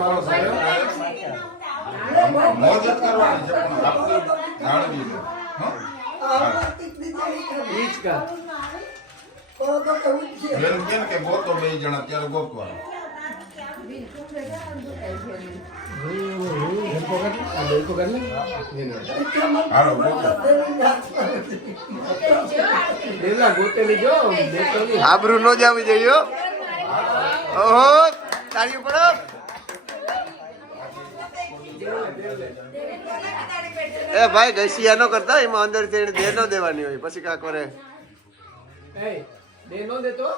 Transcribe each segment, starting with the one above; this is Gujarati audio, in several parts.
મારો સાહેબ મોજ જ કરવાની છે પણ આપણે જાળવી લો હો? ઈ જ કા. બેન કે કે ગોતો બે જણા ત્યારે ગોતવાનું. હેલ્પો કર આ હેલ્પો કર લે એને હાલો ગોતો દેલા ગોતે લીજો દેતો નહીં આબરૂ નો જાવી જોઈએ હો. ઓહો તાળીઓ પડો એ ભાઈ ઘસિયા નો કરતા એમાં અંદરથી દે નો દેવાની હોય. પછી કા કરે એ દે નો દેતો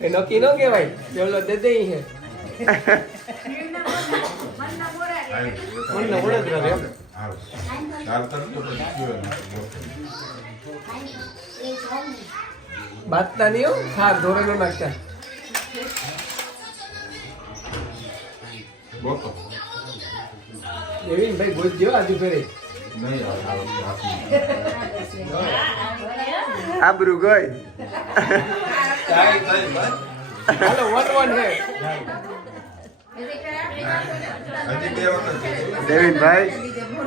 એ નક્કી નો કહેવાય. પેલો દે દે હે. મને ને ગોતો. બાતના નહીં હો? ખાર ધોરે નાખતા. ગોતો. એવી ભાઈ આજુ નહીં આવે હાલો હાથમાં. આબરૂ ગઈ હાલો વન વન હે. દેવીનભાઈ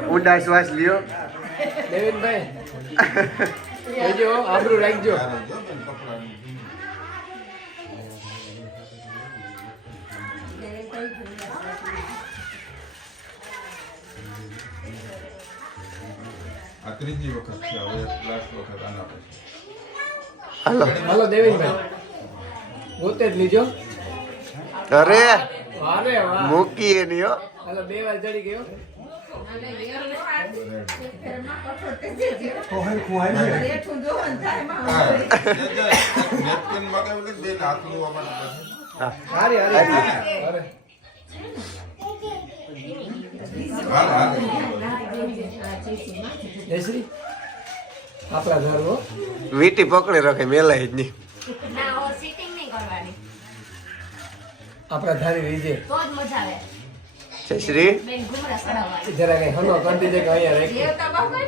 ઊંડા શ્વાસ લ્યો. દેવિનભાઈ આબરૂ રાખજો. આ ત્રીજી વખત છે હવે લાસ્ટ વખત આના પછી. હાલો. હાલો દેવેનભાઈ. ગોતે જ લીજો. અરે વારે વાહ. મૂકી એની હો. હાલો બે વાર ચડી ગયો. હારી હારી. વીટી પકડી રાખે મેલાય જ નહીં. આપણા ધારી રીજે તો જ મજા આવે. જય શ્રી. બેન ઘુમરા ચડાવવાની જરા કઈ હનો કરી દીધે કે અહીંયા રાખી દેવતા બાપા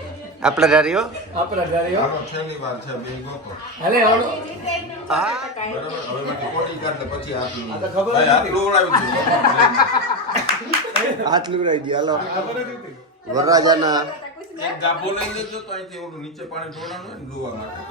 આપણા ધારીઓ? આપણા ધારી છેલ્લી વાર છે બે ગોકો અરે હનો. હા બરાબર કોડી કાઢે પછી હાથ આ તો ખબર હાથ લોવડાવી દીધો. હાથ લુરાઈ ગયો હાલો. વરરાજાના એક ગાભો લઈ લેજો તો અહીંથી ઓલું નીચે પાણી ઢોળાનું હોય ને ડૂવા માટે.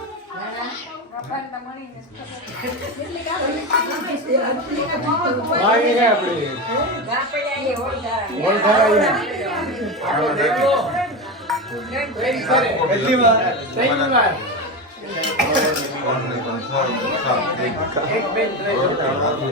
એક. એક બે ત્રણ